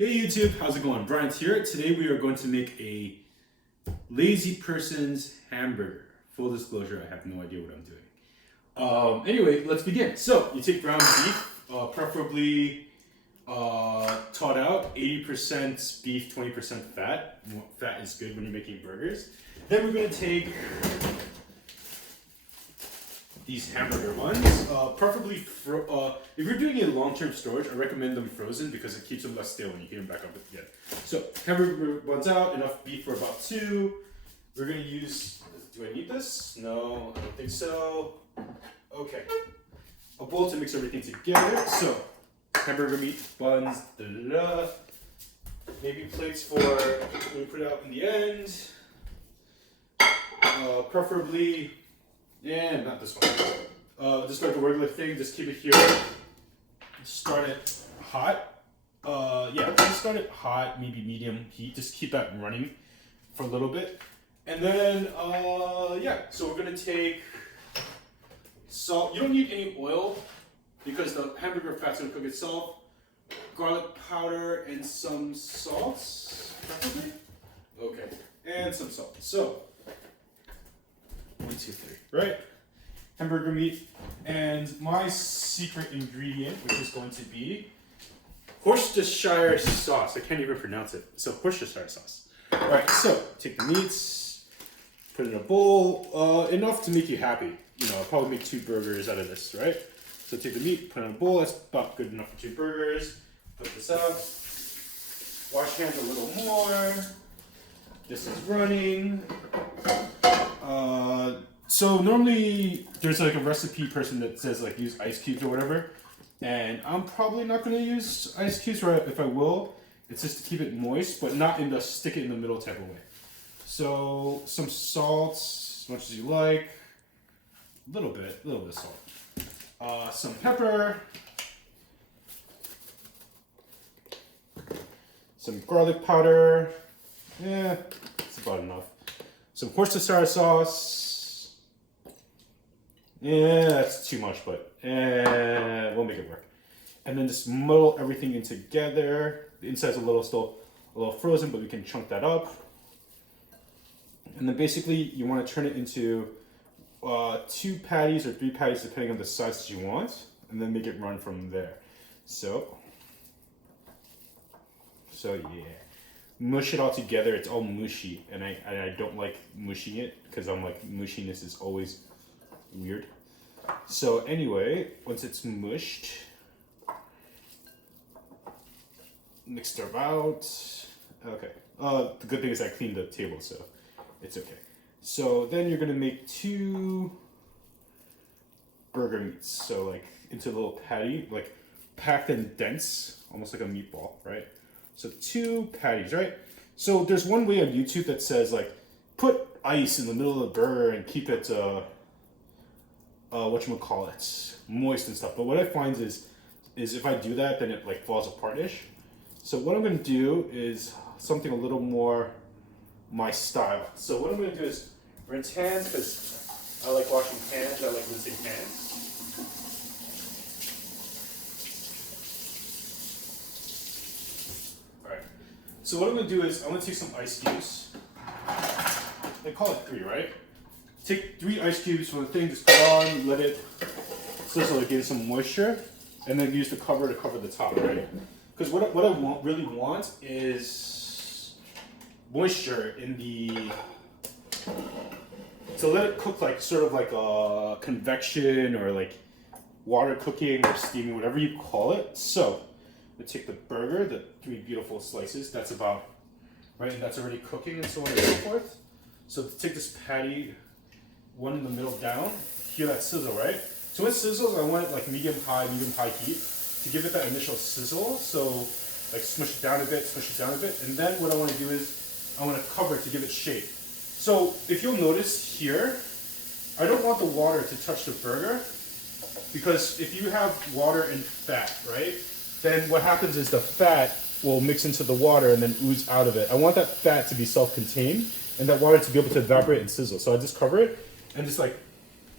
Hey YouTube, how's it going? Brian here. Today we are going to make a lazy person's hamburger. Full disclosure, I have no idea what I'm doing. Anyway, let's begin. So you take ground beef, preferably taught out, 80% beef, 20% fat. Fat is good when you're making burgers. Then we're going to take these hamburger buns, preferably if you're doing it in long-term storage, I recommend them frozen because it keeps them less stale when you heat them back up again. So hamburger buns out, enough beef for about 2. We're gonna use, do I need this? No, I don't think so. Okay, a bowl to mix everything together. So hamburger meat, buns, maybe plates for when we put it out in the end. Preferably, yeah, not this one. Just like a regular thing, just keep it here. Start it hot. Just start it hot, maybe medium heat. Just keep that running for a little bit. And then, so we're gonna take salt. You don't need any oil because the hamburger fat's gonna cook itself. Garlic powder and some salt, preferably. Okay, and some salt. So, 1, 2, 3, right? Hamburger meat, and my secret ingredient, which is going to be Worcestershire sauce. I can't even pronounce it. So Worcestershire sauce. All right, so take the meats, put it in a bowl, enough to make you happy. You know, I'll probably make 2 burgers out of this, right? So take the meat, put it in a bowl. That's about good enough for 2 burgers. Put this up. Wash hands a little more. This is running. So normally there's like a recipe person that says like use ice cubes or whatever, and I'm probably not going to use ice cubes, or if I will, it's just to keep it moist, but not in the stick it in the middle type of way. So some salt, as much as you like, a little bit of salt, some pepper, some garlic powder, yeah, it's about enough. Some Worcestershire sauce. Yeah, that's too much, but we'll make it work. And then just muddle everything in together. The inside's still a little frozen, but we can chunk that up. And then basically you want to turn it into 2 patties or 3 patties, depending on the size that you want, and then make it run from there. So yeah. Mush it all together. It's all mushy, and I don't like mushing it because I'm like, mushiness is always weird. So anyway, once it's mushed, mix it about. Okay. The good thing is I cleaned the table, so it's okay. So then you're gonna make 2 burger meats. So like into a little patty, like packed and dense, almost like a meatball, right? So 2 patties, right? So there's one way on YouTube that says like, put ice in the middle of the burger and keep it, moist and stuff. But what I find is if I do that, then it like falls apart-ish. So what I'm gonna do is something a little more my style. So what I'm gonna do is rinse hands, because I like washing hands, I like rinsing hands. So what I'm gonna do is I'm gonna take some ice cubes. They call it 3, right? Take 3 ice cubes from the thing, just put on, let it sizzle to get some moisture, and then use the cover to cover the top, right? Because what I really want is moisture in the, to let it cook like sort of like a convection or like water cooking or steaming, whatever you call it. So we take the burger, the 3 beautiful slices, that's about, right, and that's already cooking and so on and so forth. So take this patty, one in the middle down, hear that sizzle, right? So when it sizzles, I want it like medium high heat to give it that initial sizzle. So like smush it down a bit, and then what I want to do is I want to cover it to give it shape. So if you'll notice here, I don't want the water to touch the burger, because if you have water and fat, right, then what happens is the fat will mix into the water and then ooze out of it. I want that fat to be self-contained and that water to be able to evaporate and sizzle. So I just cover it and just like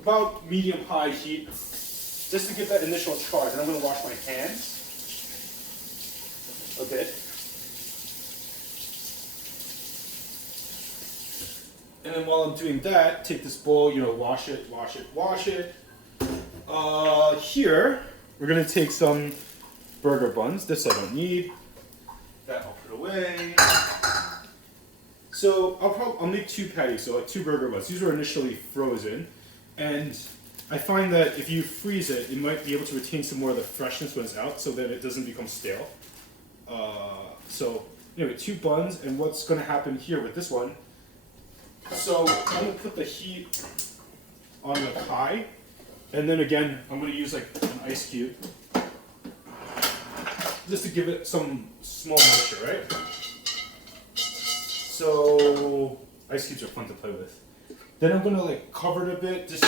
about medium-high heat, just to give that initial charge. And I'm gonna wash my hands a bit. And then while I'm doing that, take this bowl, you know, wash it, wash it, wash it. Here, we're gonna take some burger buns. This I don't need. That I'll put away. So I'll make 2 patties, so like 2 burger buns. These were initially frozen, and I find that if you freeze it, it might be able to retain some more of the freshness when it's out, so that it doesn't become stale. So anyway, 2 buns, and what's going to happen here with this one? So I'm going to put the heat on like high, and then again I'm going to use like an ice cube, just to give it some small moisture, right? So ice cubes are fun to play with. Then I'm gonna like cover it a bit, just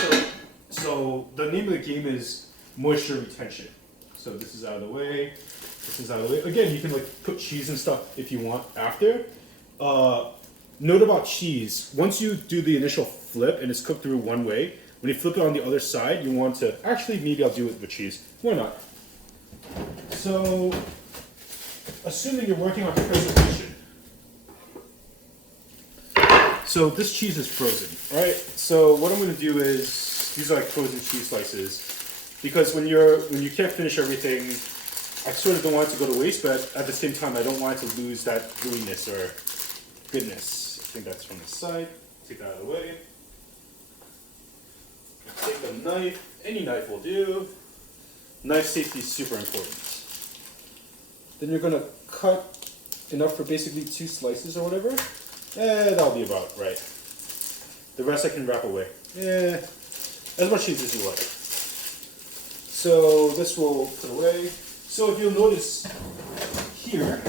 so the name of the game is moisture retention. So this is out of the way. This is out of the way. Again, you can like put cheese and stuff if you want after. Note about cheese: once you do the initial flip and it's cooked through one way, when you flip it on the other side, you want to actually maybe I'll do it with cheese. Why not? So, assuming you're working on preservation. So this cheese is frozen, all right? So what I'm gonna do is, these are like frozen cheese slices, because when you can't finish everything, I sort of don't want it to go to waste, but at the same time, I don't want it to lose that gooiness or goodness. I think that's from the side. Take that out of the way. Take a knife, any knife will do. Knife safety is super important. Then you're gonna cut enough for basically 2 slices or whatever. That'll be about right. The rest I can wrap away. As much cheese as you like. So this will put away. So if you'll notice here,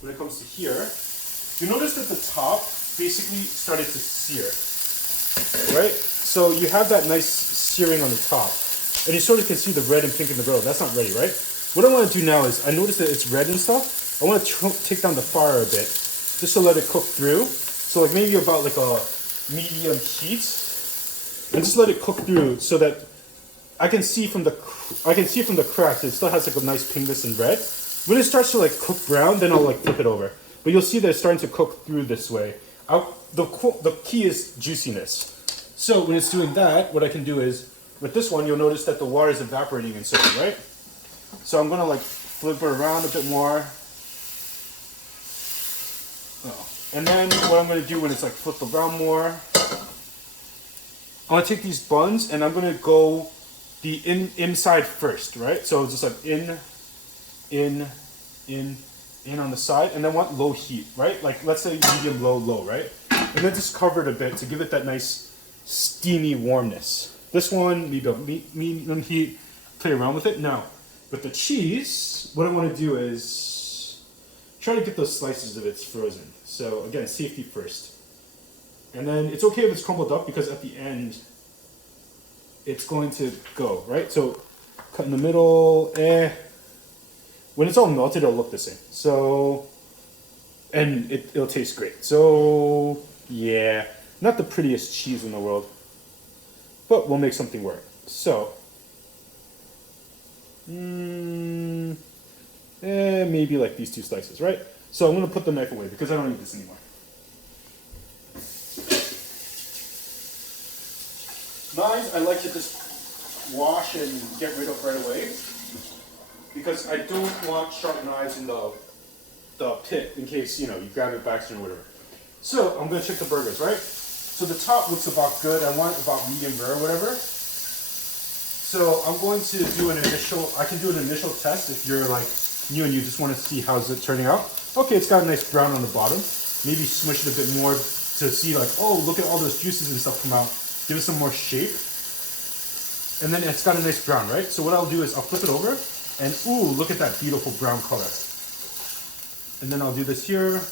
when it comes to here, you notice that the top basically started to sear, right? So you have that nice searing on the top, and you sort of can see the red and pink in the middle. That's not ready, right? What I want to do now is, I notice that it's red and stuff. I want to take down the fire a bit, just to let it cook through. So like maybe about like a medium heat, and just let it cook through so that I can see from the cracks it still has like a nice pinkness and red. When it starts to like cook brown, then I'll like flip it over. But you'll see that it's starting to cook through this way. The key is juiciness. So when it's doing that, what I can do is, with this one, you'll notice that the water is evaporating inside, right? So I'm gonna like flip it around a bit more. And then what I'm going to do when it's like flipped around more, I'm going to take these buns and I'm going to go the inside first, right? So just like in on the side, and then want low heat, right? Like let's say medium, low, right? And then just cover it a bit to give it that nice steamy warmness. This one, maybe medium heat, play around with it. Now, with the cheese, what I want to do is try to get those slices of it frozen. So again, safety first. And then it's okay if it's crumbled up, because at the end, it's going to go, right? So cut in the middle, when it's all melted, it'll look the same. So, and it'll taste great. So yeah, not the prettiest cheese in the world, but we'll make something work. So, maybe like these 2 slices, right? So I'm going to put the knife away because I don't need this anymore. Knives, I like to just wash and get rid of right away, because I don't want sharp knives in the pit in case, you know, you grab it back or whatever. So I'm going to check the burgers, right? So the top looks about good. I want about medium rare or whatever. So I'm going to do I can do an initial test if you're like new and you just want to see how's it turning out. Okay, it's got a nice brown on the bottom. Maybe smush it a bit more to see like, oh, look at all those juices and stuff come out. Give it some more shape. And then it's got a nice brown, right? So what I'll do is I'll flip it over, and ooh, look at that beautiful brown color. And then I'll do this here.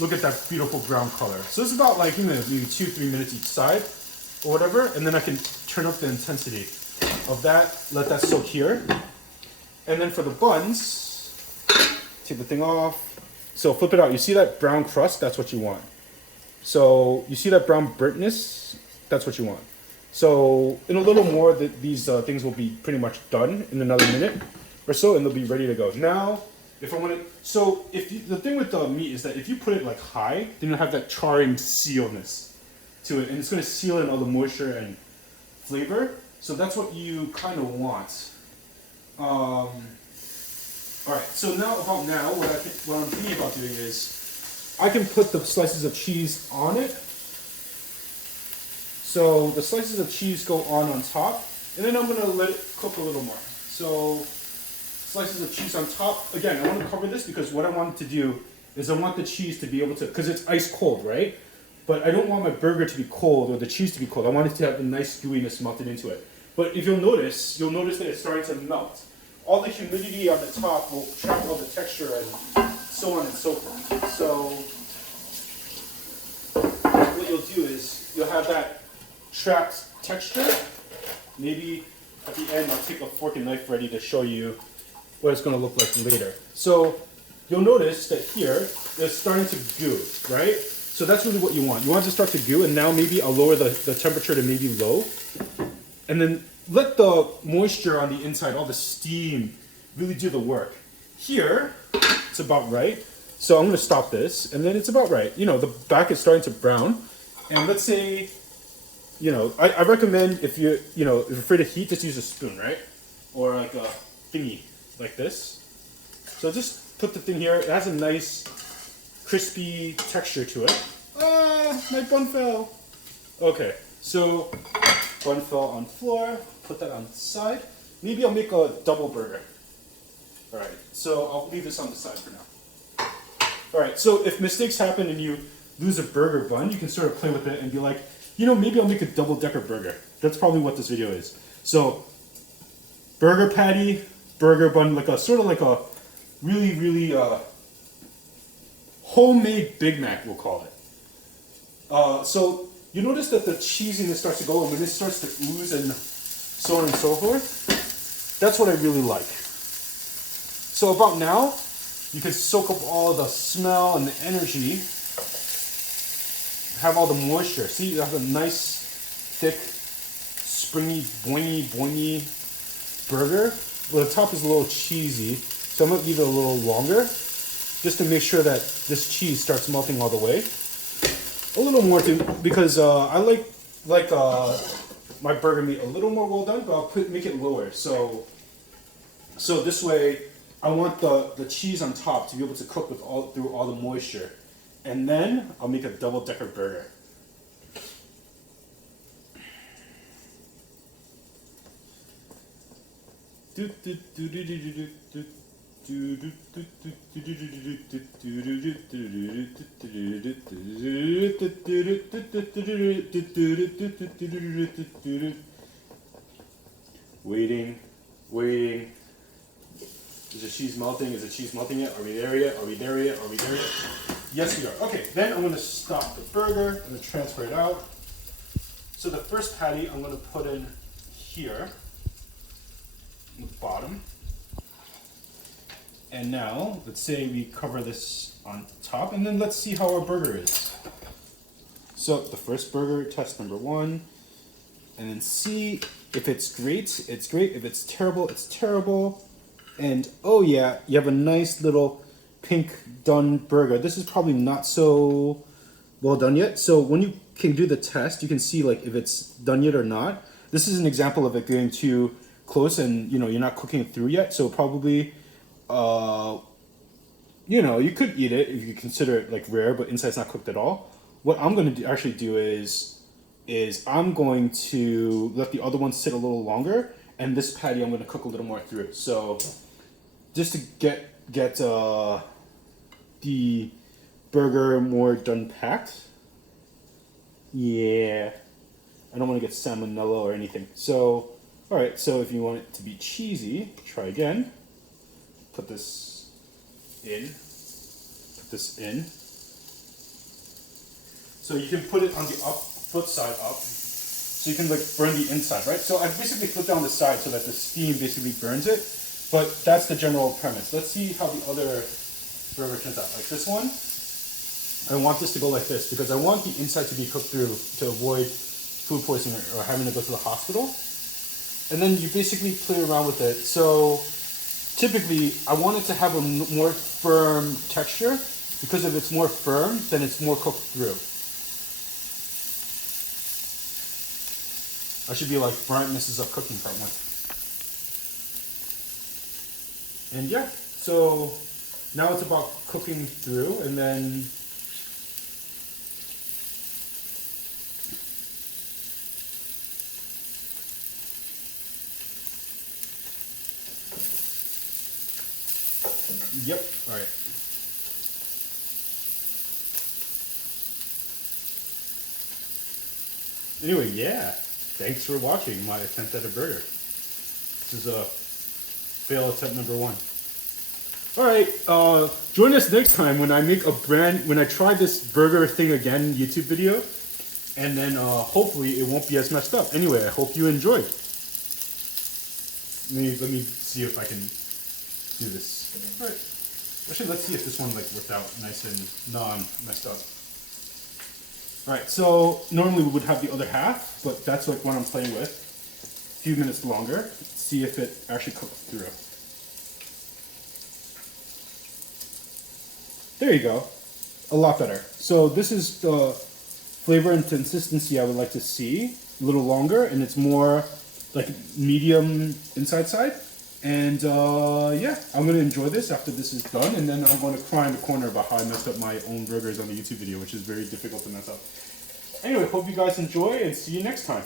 Look at that beautiful brown color. So it's about like, you know, maybe 2-3 minutes each side or whatever. And then I can turn up the intensity of that, let that soak here. And then for the buns, take the thing off. So flip it out. You see that brown crust? That's what you want. So you see that brown burntness? That's what you want. So in a little more, these things will be pretty much done in another minute or so, and they'll be ready to go. Now, If I want it, so if you, the thing with the meat is that if you put it like high, then you'll have that charring sealness to it, and it's going to seal in all the moisture and flavor. So that's what you kind of want. All right. So now what I'm thinking about doing is I can put the slices of cheese on it. So the slices of cheese go on top, and then I'm going to let it cook a little more. So slices of cheese on top. Again, I want to cover this because what I want to do is I want the cheese to be able to, because it's ice cold, right? But I don't want my burger to be cold or the cheese to be cold. I want it to have a nice gooiness melted into it. But if you'll notice that it's starting to melt. All the humidity on the top will trap all the texture and so on and so forth. So what you'll do is you'll have that trapped texture. Maybe at the end I'll take a fork and knife ready to show you what it's going to look like later. So you'll notice that here it's starting to goo, right? So that's really what you want. You want it to start to goo, and now maybe I'll lower the temperature to maybe low. And then let the moisture on the inside, all the steam, really do the work. Here, it's about right. So I'm going to stop this, and then it's about right. You know, the back is starting to brown. And let's say, you know, I recommend if you're afraid of heat, just use a spoon, right? Or like a thingy, like this. So just put the thing here. It has a nice crispy texture to it. Ah, my bun fell. Okay, so bun fell on floor. Put that on the side. Maybe I'll make a double burger. All right, so I'll leave this on the side for now. All right, so if mistakes happen and you lose a burger bun, you can sort of play with it and be like, you know, maybe I'll make a double-decker burger. That's probably what this video is. So, burger patty, burger bun, like a sort of like a really homemade Big Mac, we'll call it. So you notice that the cheesiness starts to go, and when it starts to ooze and so on and so forth, that's what I really like. So about now, you can soak up all the smell and the energy, have all the moisture. See, you have a nice, thick, springy, boingy burger. Well, the top is a little cheesy, so I'm gonna leave it a little longer, just to make sure that this cheese starts melting all the way. A little more too, because I like my burger meat a little more well done, but I'll make it lower. So this way, I want the cheese on top to be able to cook through all the moisture, and then I'll make a double-decker burger. Waiting. Is the cheese melting? Is the cheese melting yet? Are we there yet? Are we there yet? Are we there yet? Yes, we are. Okay, then I'm going to stop the burger. I'm going to transfer it out. So the first patty I'm going to put in here, on the bottom. And now, let's say we cover this on top, and then let's see how our burger is. So the first burger, test number 1, and then see if it's great, it's great. If it's terrible, it's terrible. And oh yeah, you have a nice little pink done burger. This is probably not so well done yet. So when you can do the test, you can see like if it's done yet or not. This is an example of it getting too close and you're not cooking it through yet. So probably, you could eat it if you consider it like rare, but inside's not cooked at all. What I'm going to actually do is I'm going to let the other one sit a little longer, and this patty I'm going to cook a little more through. So just to get the burger more done packed. Yeah, I don't want to get salmonella or anything. So, all right. So if you want it to be cheesy, try again. Put this in. Put this in. So you can put it on the flip side up, so you can like burn the inside, right? So I basically flipped down the side so that the steam basically burns it, but that's the general premise. Let's see how the other burger turns out. Like this one, I want this to go like this because I want the inside to be cooked through to avoid food poisoning or having to go to the hospital. And then you basically play around with it. So typically I want it to have a more firm texture, because if it's more firm, then it's more cooked through. I should be like, Brian messes up cooking part 1. And yeah, so now it's about cooking through, and then yep, all right. Anyway, yeah, thanks for watching my attempt at a burger. This is a fail attempt number 1. All right, join us next time when I make when I try this burger thing again YouTube video, and then hopefully it won't be as messed up. Anyway, I hope you enjoyed. Let me see if I can do this. All right. Actually, let's see if this one worked out nice and non-messed up. All right, so normally we would have the other half, but that's what I'm playing with. A few minutes longer. See if it actually cooks through. There you go. A lot better. So this is the flavor and consistency I would like to see. A little longer, and it's more like medium inside side. And yeah, I'm going to enjoy this after this is done, and then I'm going to cry in the corner about how I messed up my own burgers on the YouTube video, which is very difficult to mess up. Anyway, hope you guys enjoy, and see you next time.